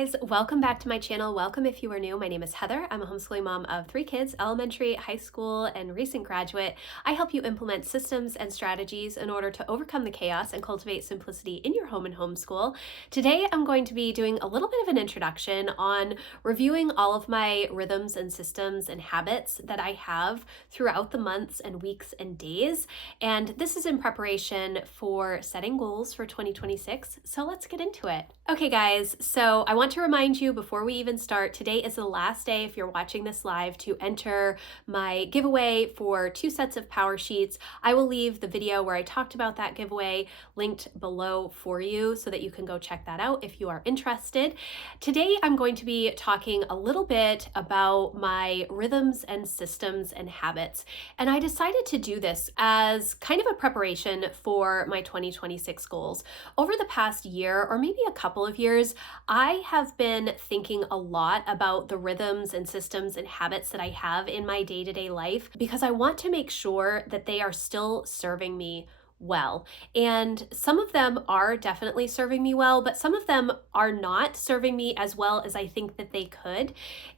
guys, welcome back to my channel. Welcome if you are new. My name is Heather. I'm a homeschooling mom of 3 kids, elementary, high school, and recent graduate. I help you implement systems and strategies in order to overcome the chaos and cultivate simplicity in your home and homeschool. Today, I'm going to be doing a little bit of an introduction on reviewing all of my rhythms and systems and habits that I have throughout the months and weeks and days. And this is in preparation for setting goals for 2026. So let's get into it. Okay, guys, so I want to remind you before we even start, today is the last day, if you're watching this live, to enter my giveaway for 2 sets of power sheets. I will leave the video where I talked about that giveaway linked below for you so that you can go check that out if you are interested. Today, I'm going to be talking a little bit about my rhythms and systems and habits. And I decided to do this as kind of a preparation for my 2026 goals. Over the past year, or maybe a couple of years, I have been thinking a lot about the rhythms and systems and habits that I have in my day-to-day life because I want to make sure that they are still serving me well. And some of them are definitely serving me well, but some of them are not serving me as well as I think that they could.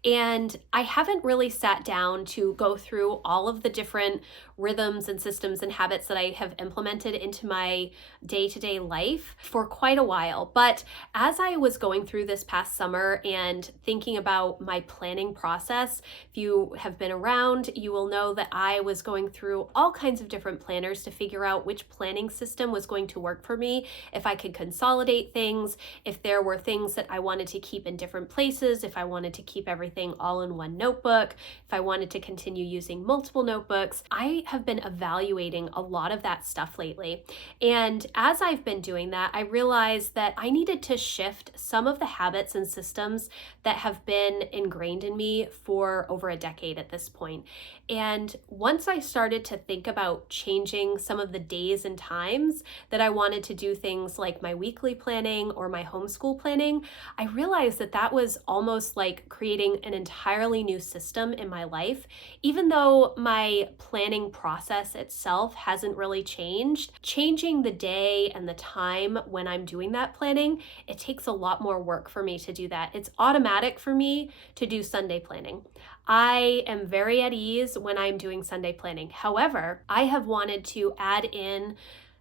And I haven't really sat down to go through all of the different rhythms and systems and habits that I have implemented into my day-to-day life for quite a while. But as I was going through this past summer and thinking about my planning process, if you have been around, you will know that I was going through all kinds of different planners to figure out which planning system was going to work for me, if I could consolidate things, if there were things that I wanted to keep in different places, if I wanted to keep everything all in one notebook, if I wanted to continue using multiple notebooks. I have been evaluating a lot of that stuff lately. And as I've been doing that, I realized that I needed to shift some of the habits and systems that have been ingrained in me for over a decade at this point. And once I started to think about changing some of the days and times that I wanted to do things like my weekly planning or my homeschool planning, I realized that that was almost like creating an entirely new system in my life. Even though my planning process itself hasn't really changed, changing the day and the time when I'm doing that planning, it takes a lot more work for me to do that. It's automatic for me to do Sunday planning. I am very at ease when I'm doing Sunday planning. However, I have wanted to add in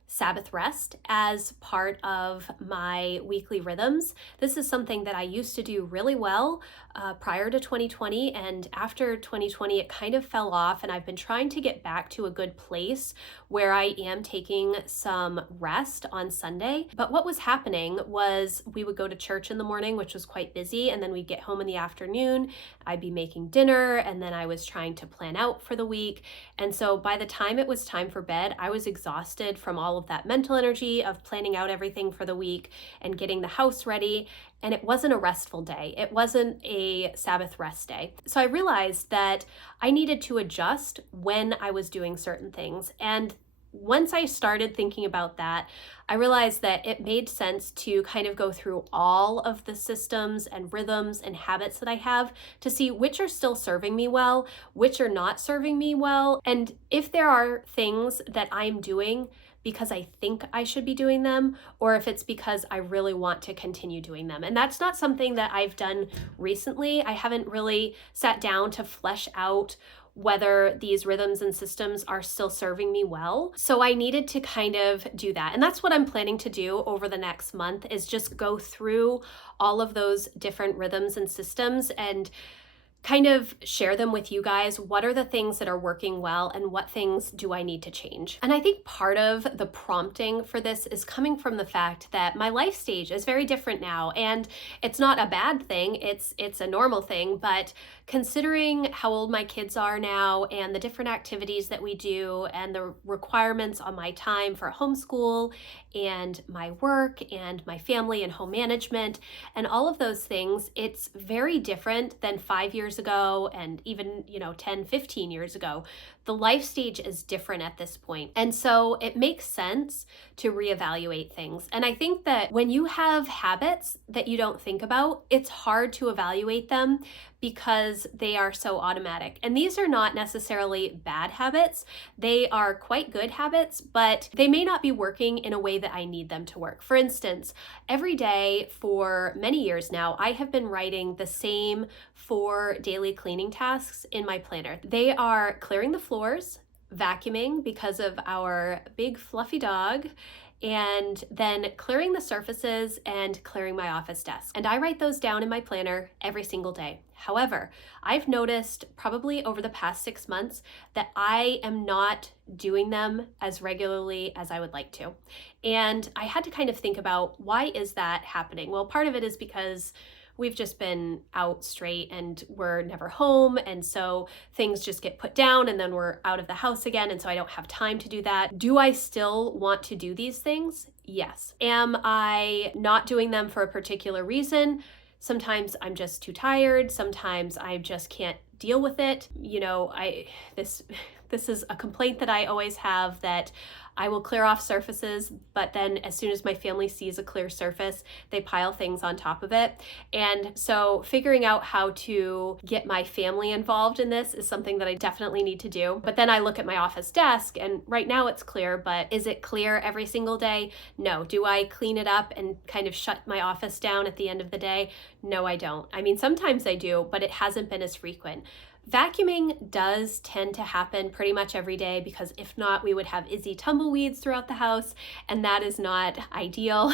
Sabbath rest as part of my weekly rhythms. This is something that I used to do really well prior to 2020, and after 2020 it kind of fell off, and I've been trying to get back to a good place where I am taking some rest on Sunday. But what was happening was we would go to church in the morning, which was quite busy, and then we'd get home in the afternoon, I'd be making dinner, and then I was trying to plan out for the week. And so by the time it was time for bed, I was exhausted from all of that mental energy of planning out everything for the week and getting the house ready. And it wasn't a restful day. It wasn't a Sabbath rest day. So I realized that I needed to adjust when I was doing certain things. And once I started thinking about that, I realized that it made sense to kind of go through all of the systems and rhythms and habits that I have to see which are still serving me well, which are not serving me well, and if there are things that I'm doing because I think I should be doing them, or if it's because I really want to continue doing them. And that's not something that I've done recently. I haven't really sat down to flesh out whether these rhythms and systems are still serving me well. So I needed to kind of do that. And that's what I'm planning to do over the next month, is just go through all of those different rhythms and systems and kind of share them with you guys. What are the things that are working well and what things do I need to change? And I think part of the prompting for this is coming from the fact that my life stage is very different now, and it's not a bad thing, it's a normal thing, but considering how old my kids are now and the different activities that we do and the requirements on my time for homeschool and my work and my family and home management and all of those things, it's very different than 5 years ago and even 10, 15 years ago. The life stage is different at this point. And so it makes sense to reevaluate things. And I think that when you have habits that you don't think about, it's hard to evaluate them because they are so automatic. And these are not necessarily bad habits. They are quite good habits, but they may not be working in a way that I need them to work. For instance, every day for many years now, I have been writing the same 4 daily cleaning tasks in my planner. They are clearing the floors, vacuuming because of our big fluffy dog, and then clearing the surfaces and clearing my office desk. And I write those down in my planner every single day. However, I've noticed probably over the past 6 months that I am not doing them as regularly as I would like to. And I had to kind of think about, why is that happening? Well, part of it is because we've just been out straight and we're never home. And so things just get put down and then we're out of the house again. And so I don't have time to do that. Do I still want to do these things? Yes. Am I not doing them for a particular reason? Sometimes I'm just too tired. Sometimes I just can't deal with it. This is a complaint that I always have, that I will clear off surfaces, but then as soon as my family sees a clear surface, they pile things on top of it. And so figuring out how to get my family involved in this is something that I definitely need to do. But then I look at my office desk and right now it's clear, but is it clear every single day? No. Do I clean it up and kind of shut my office down at the end of the day? No, I don't. I mean, sometimes I do, but it hasn't been as frequent. Vacuuming does tend to happen pretty much every day, because if not, we would have Izzy tumbleweeds throughout the house, and that is not ideal.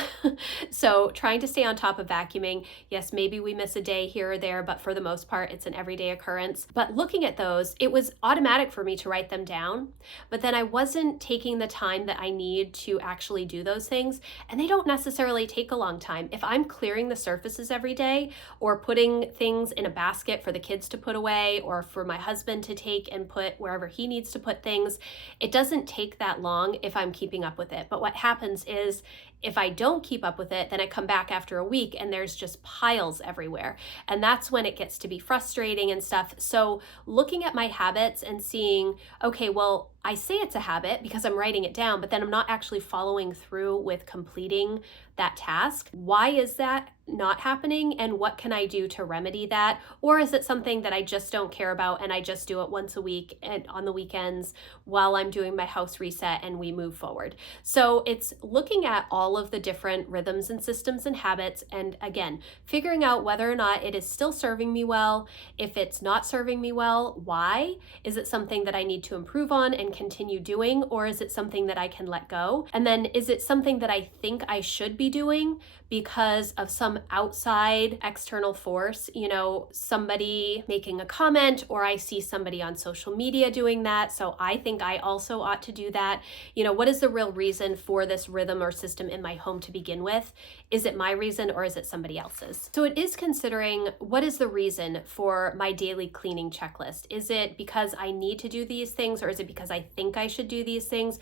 So trying to stay on top of vacuuming, yes, maybe we miss a day here or there, but for the most part, it's an everyday occurrence. But looking at those, it was automatic for me to write them down, but then I wasn't taking the time that I need to actually do those things, and they don't necessarily take a long time. If I'm clearing the surfaces every day or putting things in a basket for the kids to put away, or for my husband to take and put wherever he needs to put things, it doesn't take that long if I'm keeping up with it. But what happens is, if I don't keep up with it, then I come back after a week and there's just piles everywhere. And that's when it gets to be frustrating and stuff. So looking at my habits and seeing, okay, well, I say it's a habit because I'm writing it down, but then I'm not actually following through with completing that task. Why is that not happening, and what can I do to remedy that? Or is it something that I just don't care about and I just do it once a week and on the weekends while I'm doing my house reset and we move forward? So it's looking at all of the different rhythms and systems and habits, and again, figuring out whether or not it is still serving me well. If it's not serving me well, why? Is it something that I need to improve on and continue doing, or is it something that I can let go? And then, is it something that I think I should be doing because of some outside external force, somebody making a comment, or I see somebody on social media doing that, so I think I also ought to do that? What is the real reason for this rhythm or system in my home to begin with? Is it my reason, or is it somebody else's? So it is considering, what is the reason for my daily cleaning checklist? Is it because I need to do these things, or is it because I think I should do these things?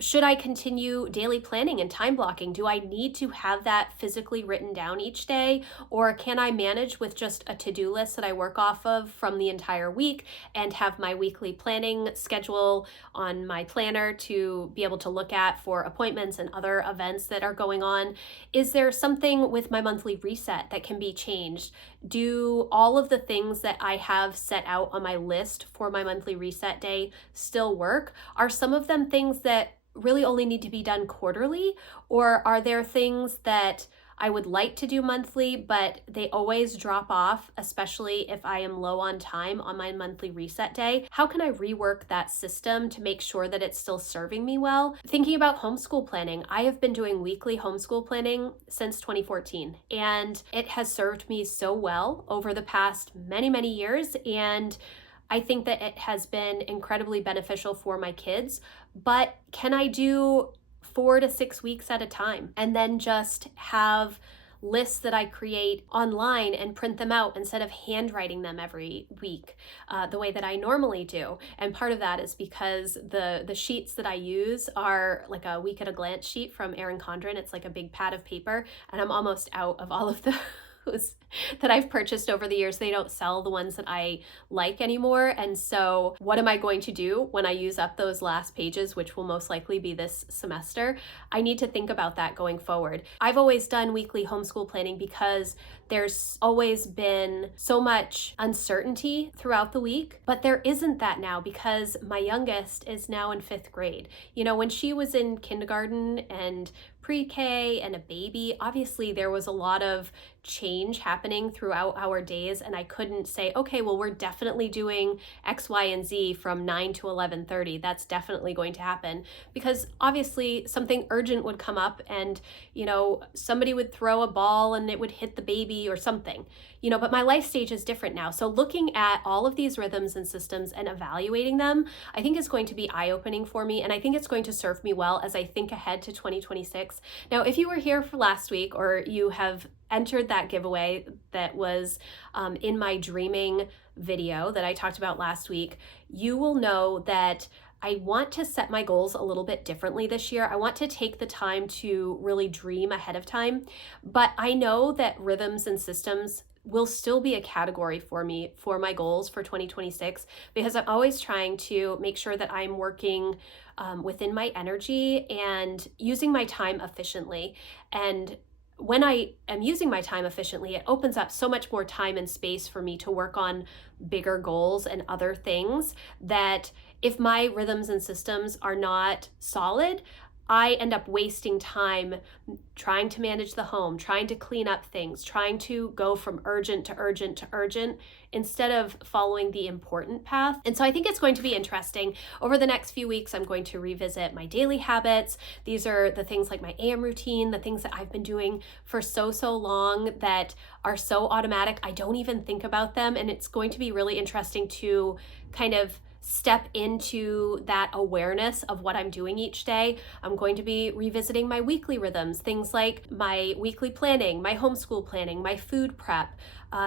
Should I continue daily planning and time blocking? Do I need to have that physically written down each day? Or can I manage with just a to-do list that I work off of from the entire week and have my weekly planning schedule on my planner to be able to look at for appointments and other events that are going on? Is there something with my monthly reset that can be changed? Do all of the things that I have set out on my list for my monthly reset day still work? Are some of them things that really only need to be done quarterly, or are there things that I would like to do monthly, but they always drop off, especially if I am low on time on my monthly reset day? How can I rework that system to make sure that it's still serving me well? Thinking about homeschool planning, I have been doing weekly homeschool planning since 2014, and it has served me so well over the past many, many years. And I think that it has been incredibly beneficial for my kids, but can I do 4 to 6 weeks at a time and then just have lists that I create online and print them out instead of handwriting them every week the way that I normally do? And part of that is because the sheets that I use are like a week at a glance sheet from Erin Condren. It's like a big pad of paper, and I'm almost out of all of the shoes that I've purchased over the years. They don't sell the ones that I like anymore. And so, what am I going to do when I use up those last pages, which will most likely be this semester? I need to think about that going forward. I've always done weekly homeschool planning because there's always been so much uncertainty throughout the week, but there isn't that now because my youngest is now in 5th grade. You know, when she was in kindergarten and pre-K and a baby, obviously there was a lot of change happening throughout our days, and I couldn't say, okay, well, we're definitely doing X, Y, and Z from 9 to 11:30. That's definitely going to happen because obviously something urgent would come up and, you know, somebody would throw a ball and it would hit the baby or something, you know, but my life stage is different now. So looking at all of these rhythms and systems and evaluating them, I think is going to be eye-opening for me, and I think it's going to serve me well as I think ahead to 2026. Now, if you were here for last week or you have entered that giveaway that was in my dreaming video that I talked about last week, you will know that I want to set my goals a little bit differently this year. I want to take the time to really dream ahead of time, but I know that rhythms and systems will still be a category for me for my goals for 2026 because I'm always trying to make sure that I'm working within my energy and using my time efficiently. And when I am using my time efficiently, it opens up so much more time and space for me to work on bigger goals and other things that if my rhythms and systems are not solid, I end up wasting time trying to manage the home, trying to clean up things, trying to go from urgent to urgent to urgent instead of following the important path. And so I think it's going to be interesting. Over the next few weeks, I'm going to revisit my daily habits. These are the things like my AM routine, the things that I've been doing for so long that are so automatic, I don't even think about them. And it's going to be really interesting to kind of step into that awareness of what I'm doing each day. I'm going to be revisiting my weekly rhythms, things like my weekly planning, my homeschool planning, my food prep,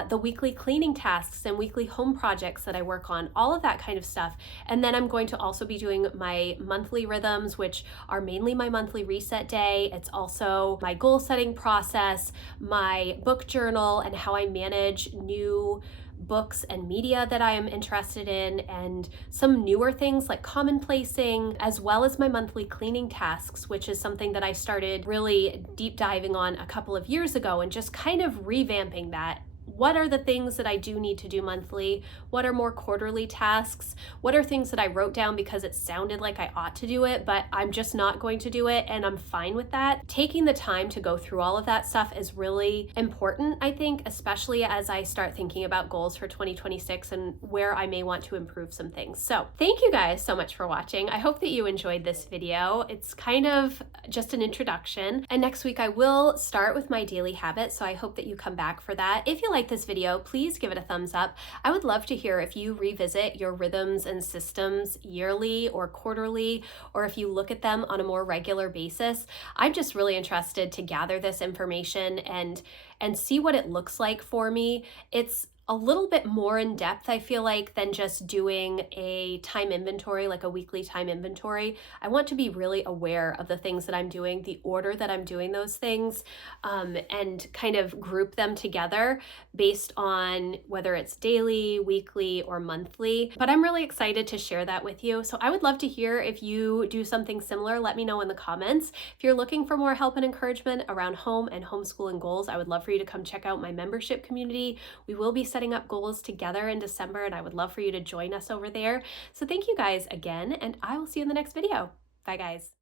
the weekly cleaning tasks and weekly home projects that I work on, all of that kind of stuff. And then I'm going to also be doing my monthly rhythms, which are mainly my monthly reset day. It's also my goal setting process, my book journal, and how I manage new books and media that I am interested in, and some newer things like commonplacing, as well as my monthly cleaning tasks, which is something that I started really deep diving on a couple of years ago and just kind of revamping that. What are the things that I do need to do monthly? What are more quarterly tasks? What are things that I wrote down because it sounded like I ought to do it, but I'm just not going to do it and I'm fine with that? Taking the time to go through all of that stuff is really important, I think, especially as I start thinking about goals for 2026 and where I may want to improve some things. So thank you guys so much for watching. I hope that you enjoyed this video. It's kind of just an introduction. And next week I will start with my daily habits, so I hope that you come back for that. If you like this video, please give it a thumbs up. I would love to hear if you revisit your rhythms and systems yearly or quarterly, or if you look at them on a more regular basis. I'm just really interested to gather this information and see what it looks like for me. It's a little bit more in depth, I feel like, than just doing a time inventory, like a weekly time inventory. I want to be really aware of the things that I'm doing, the order that I'm doing those things, and kind of group them together based on whether it's daily, weekly, or monthly. But I'm really excited to share that with you. So I would love to hear if you do something similar. Let me know in the comments. If you're looking for more help and encouragement around home and homeschooling goals, I would love for you to come check out my membership community. We will be setting up goals together in December, and I would love for you to join us over there. So thank you guys again, and I will see you in the next video. Bye guys.